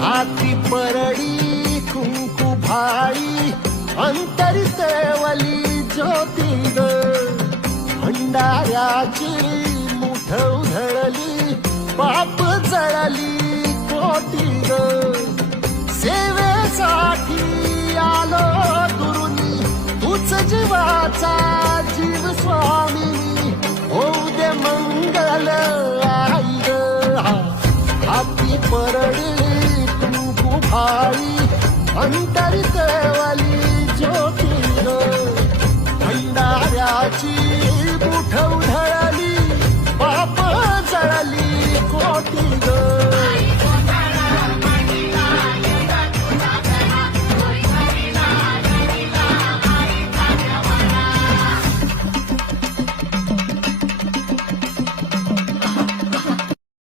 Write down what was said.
हाती परडी कुंकू भाई अंतरितवली ज्योती ग भंडाऱ्याची मुठ उधळली पाप जळली कोटी ग सेवेसाठी आलो दुरुनी तूच जीवाचा जीव स्वामी होऊ दे मंगल आई ग हाती परडी कुंकू भाई अंतरितवली